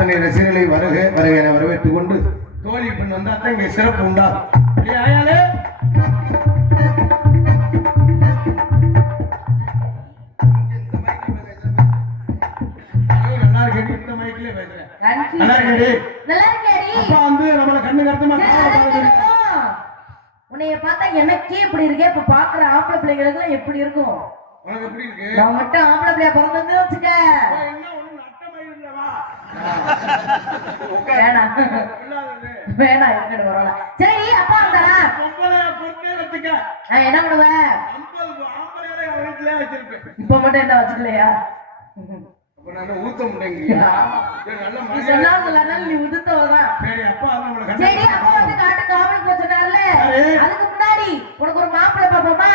அத்தனை ரசிகர்களை வருக வருக வரவேற்றுக் கொண்டு தோழி பெண் வந்தால் தான் இங்கே சிறப்பு வந்து பாருங்க. இருக்கணும். உன்னைய பார்த்தா எனக்கே இப்படி இருக்கே. இப்ப பாக்குற ஆம்பளை பிள்ளைங்களுக்கு எப்படி இருக்கும்? உனக்கு எப்படி இருக்கு? நான் மட்டும் ஆம்பளை பிள்ளைய பிறந்தது வச்சுக்க. வேணாம். இல்லாதது. வேணாம் இருக்கட்டும் பரவாயில்ல. சரி அப்பா வந்தாரா? பொம்பளைய பொறுத்தே வச்சுக்க. நான் என்ன பண்ணுவேன். இப்ப மட்டும் என்ன வச்சுக்கலையா? ஊத்த நீ உதுத்தவதான் சரி, அப்பா வந்து காட்டு போச்சுனார்ல சரி. அதுக்கு முன்னாடி உனக்கு ஒரு மாப்பிள்ளை பாப்போமா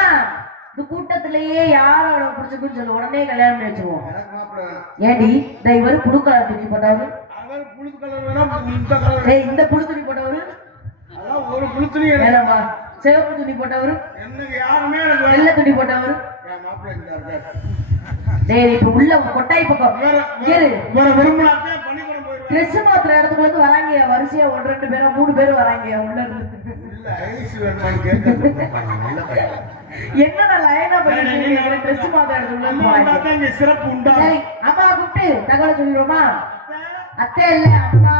இந்த கூட்டத்திலேயே யாரோட பிடிச்சிருக்குன்னு சொல்லு உடனே கல்யாணம் பண்ணி வச்சிருவோம். ஏடி இந்த இவரு புழு கலர் துணி போட்டவரு? இந்த புழு துணி போட்டவரு? ஒரு புழு துணி வேணாமா சிவப்பு துணி போட்டவரு. வெள்ளை துணி போட்டவரு. டேய் இப்ப உள்ள கொட்டாய் பக்கம். ட்ரெஸ் மாத்துற இடத்துக்கு வந்து வராங்க வரிசையா ஒன்று ரெண்டு பேரும் மூணு பேரும் வராங்க உள்ள இருந்து. என்னடா லைனா சரி, நீ பண்ணி ட்ரெஸ் உள்ள அம்மா இங்க சிறப்பு உண்டாகும். சரி அம்மா கூப்பிட்டு தகவல் சொல்லிடுவோமா? அத்தை இல்ல அம்மா.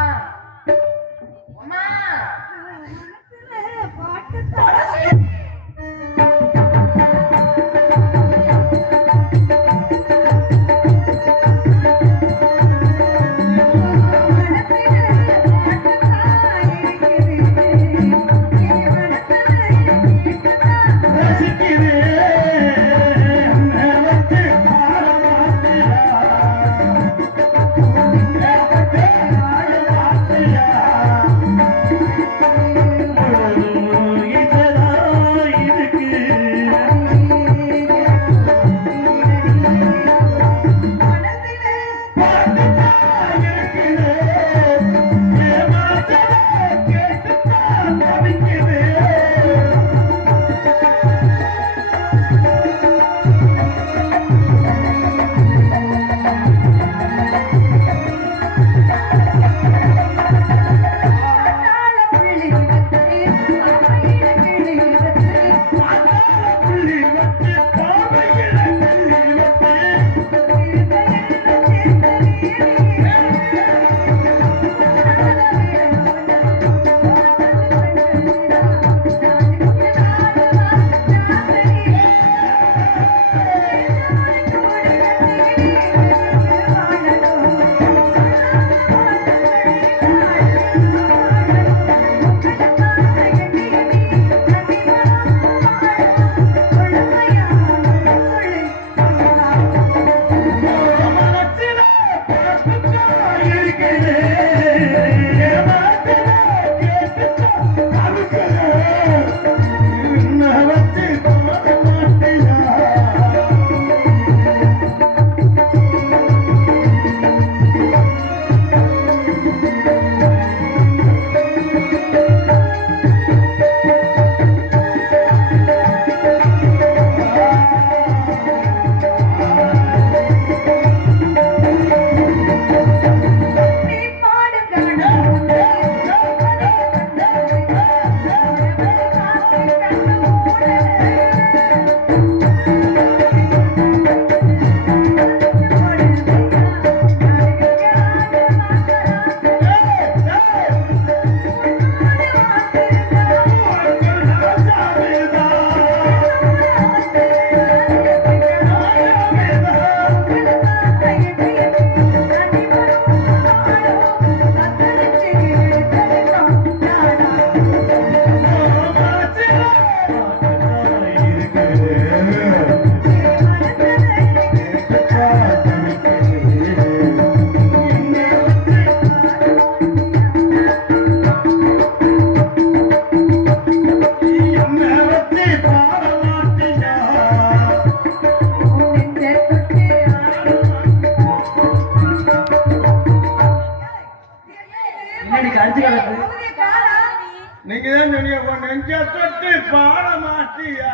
நீங்க தான் சொன்னீங்க நெஞ்ச தொட்டு பாட மாட்டியா?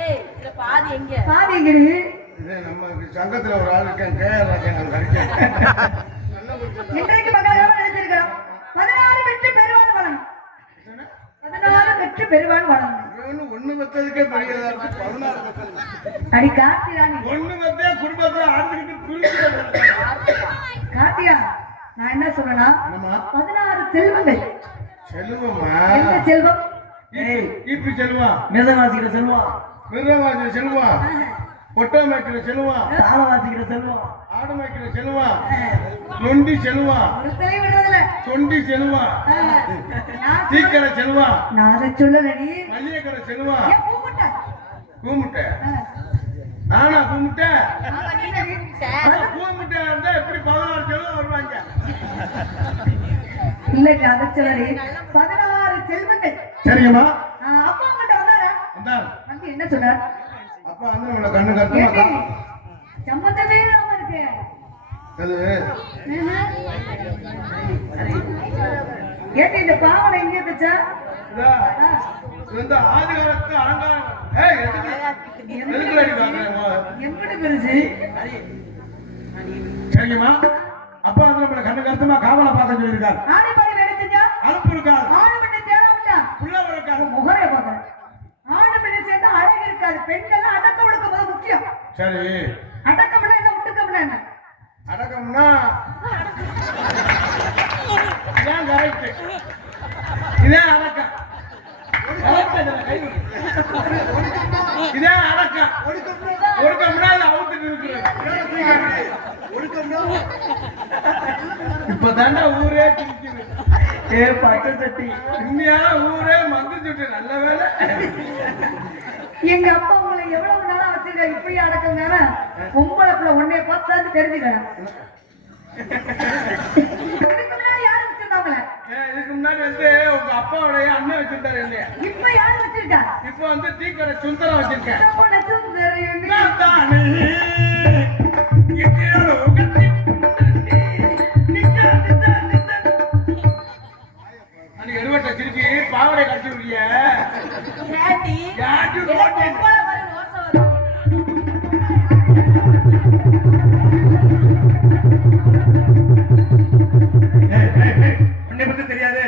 ஏய் பாதி எங்க? பாதிங்கடி இது நம்ம சங்கத்துல ஒரு ஆள் இருக்கேன் கேஆர் ராஜன் கிடைக்கும் இன்றைக்கு மக்களாக நினைச்சிருக்கிறோம். பதினாறு வெற்றி பெறுவான் வரணும் பதினாறு வெற்றி பெறுவான் வரணும் இவனு ஒண்ணு பத்ததுக்கே பெரியதா இருக்கு பதினாறு அடி கார்த்திராணி ஒண்ணு பத்தே குடும்பத்துல ஆண்டுகிட்டு குளிச்சு கார்த்தியா நான் என்ன சொல்றேன்னா என்னம்மா? பதினாறு செல்வங்கள். செல்வமா? எந்த செல்வம்? இப்படி செல்வா? மிருதவாசிக்கிற செல்வம். மிருகவாசி செல்வா? ஒட்டை மேய்க்கிற செல்வா? தாளவாசிக்கிற செல்வம். ஆடு மேய்க்கிற செல்வா? நொண்டி செல்வா தொண்டி செல்வா? தீக்கரை செல்வா? நான் சொல்லலடி. மல்லிகைக்கரை செல்வா? கூமுட்டை நானா கூமுட்டை கூமுட்டை இருந்தா எப்படி பதினாறு செல்வா வருவாங்க? இல்லைங்க அதை சொல்லடி பதினாறு செல்வங்கள். சரிங்கம்மா அப்பா உங்கள்கிட்ட வந்தாரா? வந்தார் வந்து என்ன சொன்னார்? அப்பா வந்து நம்மளை கண்ணு கருத்துமா? ஏண்டி, சம்மந்தமே இல்லாம இருக்கு. அது ஏண்டி இந்த பாவனை எங்க இருந்துச்சா வந்து ஆதி காலத்து அலங்காரம். ஏய் எதுக்கு? எதுக்கு அடி பாக்குறேன் எம்பிட்டு பெருசு? சரிங்கம்மா அப்பா வந்து நம்மளை கண்ணு கருத்துமா காவலை பார்க்க சொல்லியிருக்காரு. ஆடி பாடி நினைச்சா அனுப்பு இருக்காரு. ஆடு பண்ணி தேடாவிட்டா புள்ள இருக்காரு. முகரை பாக்குறேன் ஆடு பண்ணி சேர்ந்தா அழகு இருக்காது பெண்கள்லாம் அடக்க ஒடுக்கம் முக்கியம். சரி. அடக்கம்னா என்ன? ஒடுக்கம்னா என்ன? அடக்கம்னா இதான் கரெக்ட் இதான் அடக்கம். இதான் அடக்கம். ஒடுக்கம்னா அது அவுத்துட்டு இருக்கிறது. இப்ப தாண்டா ஊரே சிரிக்குது ஏ பச்சை சட்டி. இந்தியா ஊரே மந்து சுட்டு நல்ல வேலை. எங்க அப்பா உங்களை எவ்வளவு நாளா வச்சிருக்கா இப்படி பொம்பளை பிள்ளை உன்னைய பார்த்தான்னு தெரிஞ்சுக்கிறேன். இதுக்கு முன்னாடி வந்து உங்க அப்பாவுடைய அண்ணன் வச்சிருந்தாரு இல்லையா இப்ப யாரு வச்சிருக்கா? இப்ப வந்து டீக்கடை சுந்தரம் வச்சிருக்கேன். வரும். ஏய், ஏய், ஏய், உன்னை பத்தி தெரியாது.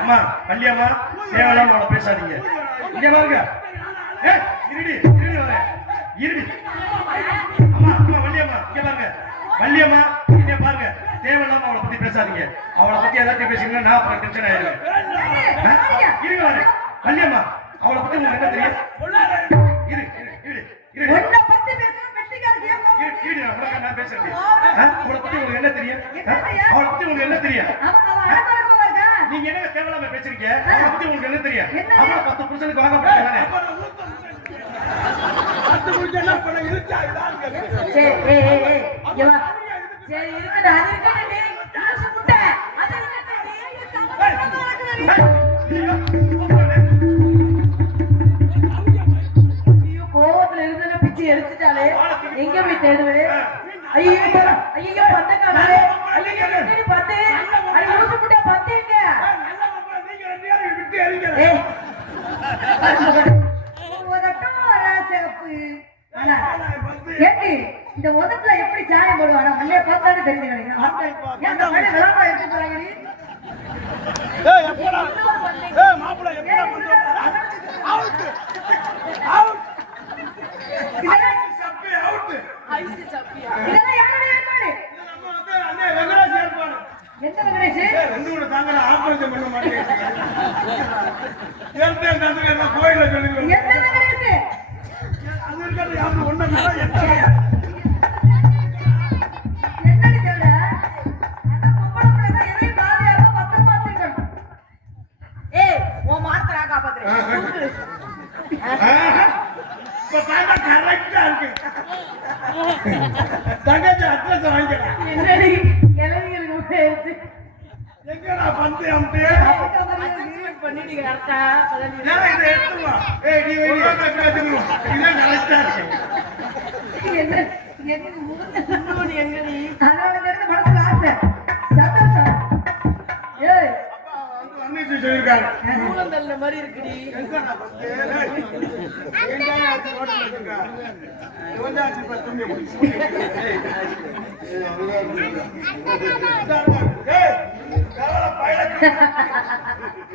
அம்மா வள்ளியம்மா தேவையில்லாம பேசாதீங்க. இங்க பாருங்க ஏய், நான் அப்புறம் டென்ஷன் ஆயிடுவேன் ஆ? இருங்க வரேன் வள்ளியம்மா அவளை பத்தி உங்களுக்கு என்ன தெரியும்? இரு இரு இரு உன்னை பத்தி. இரு, நான் பேசுறேன்? அவளை உங்களுக்கு என்ன தெரியும்? ஆ? அவளை பத்தி உங்களுக்கு என்ன தெரியும்? நீங்க என்ன தேவையில்லாம பேசுறீங்க? அவளை பத்தி உங்களுக்கு என்ன தெரியும்? பத்து புருஷனுக்கு வாங்க பத்து என்ன பண்ண? இருக்கா இதான். சரி, ஏய், இங்க வா. சரி, இருக்கட்டும், அது இருக்கட்டும், டேய். லூசு முட்டை. அது இருக்கட்டும், டேய். இது கோபத்துல நடக்குது. ஐயோ, பிச்சு எடுத்துட்டாலே எங்க போய் தேடுவே ஐயோ ஐயோ பந்தக்காரே ஐயோ எங்கடி பத்து? ஐயோ லூசு முட்டை பத்து எங்க? இந்த உதட்டுல எப்படி சாயம் போடுவானா? மல்லைய பார்த்தாலே தெரிஞ்சு கிடைக்கும் விளாட ஏய், எப்படா? ஏய், மாப்பிள்ளை, எப்படா வந்து அவுட் அவுட் ஆ இருக்கு. தங்கச்சி கிழவிகளுக்கு போயிடுச்சு. எங்கடா பந்து அமுட்டு? இதை. ஏய், நீ. இதான் இருக்கு. என்ன என்ன முன்னோடி எங்கடி மாதிரி இருக்குடி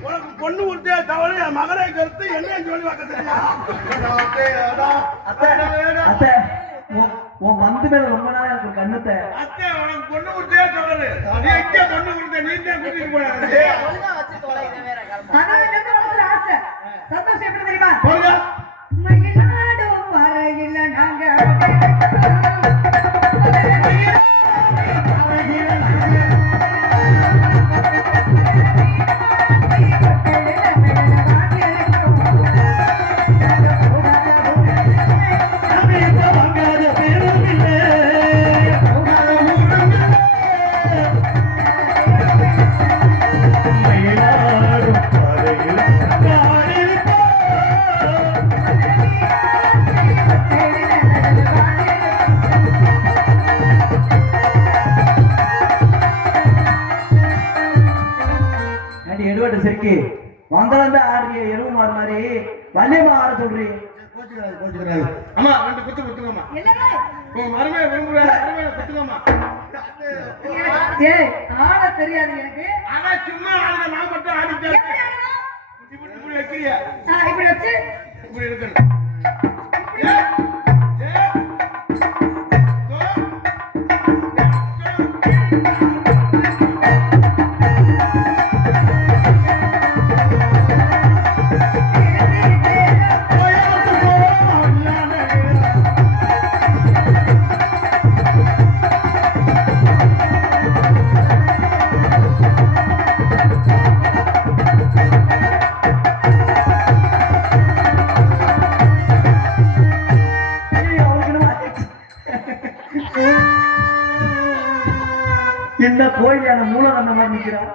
உனக்கு பொண்ணு விட்டே தவறு என் மகனை கருத்து என்ன சொல்லி பார்க்க தெரியுமா உன் வந்து மேல ரொம்ப நாளா இருக்கு கண்ணுத்தை. அத்தை உனக்கு பொண்ணு விட்டே தவறு நீ எங்க பொண்ணு கொடுத்த? நீ தான் கூட்டிட்டு போனாரு ஒழுங்கா வச்சு தொலை இதை வேற கிளம்ப ஆனா எனக்கு ஆசை. சந்தோஷம் எப்படி தெரியுமா? போங்க மயிலாடும் வரையில நாங்க சிரிக்கி வந்தவன் ஆடுறிய எருவு மாறு மாதிரி. வள்ளியம்மா ஆட சொல்றீங்க கோச்சுக்கிறாரு கோச்சுக்கிறாரு அம்மா ரெண்டு குத்து குத்துங்கம்மா. என்னடா? உங்க மருமையை விரும்புற மருமையை குத்துங்கம்மா. ஏய் ஆட தெரியாது எனக்கு. ஆனா சும்மா ஆளுங்க நான் மட்டும் ஆடிட்டேன்? இப்படி இப்படி வைக்கிறியா? ஆ, இப்படி வச்சு. இப்படி இருக்கணும். என்ன கோயிலான மூலம் அந்த மாதிரி நிக்கிறான்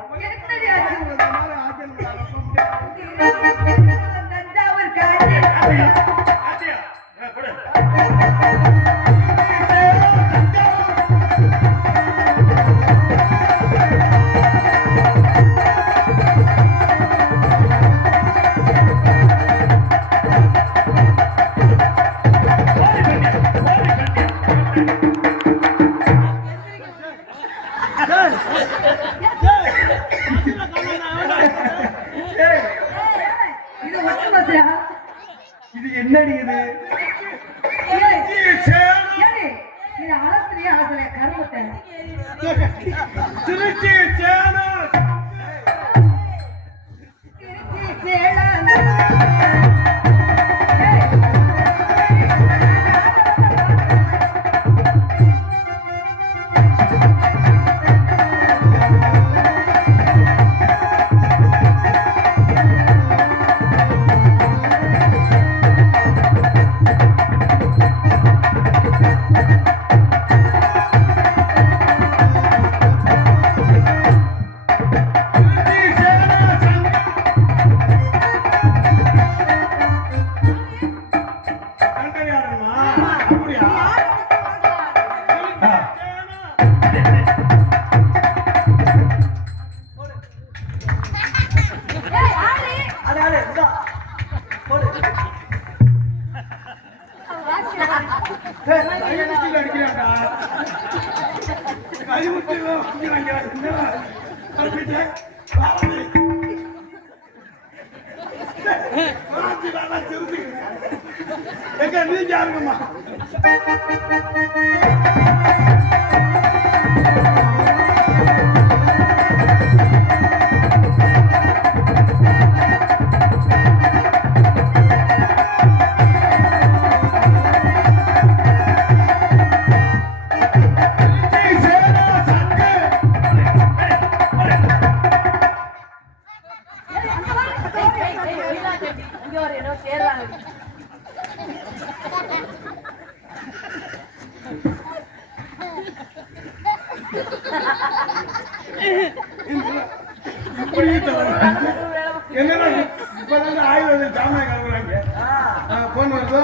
Thank you. இது என்னடி இது? என்னடா இப்பதான் ஆயுர்வேத ஜாமான் கலக்குறாங்க போன் வருதோ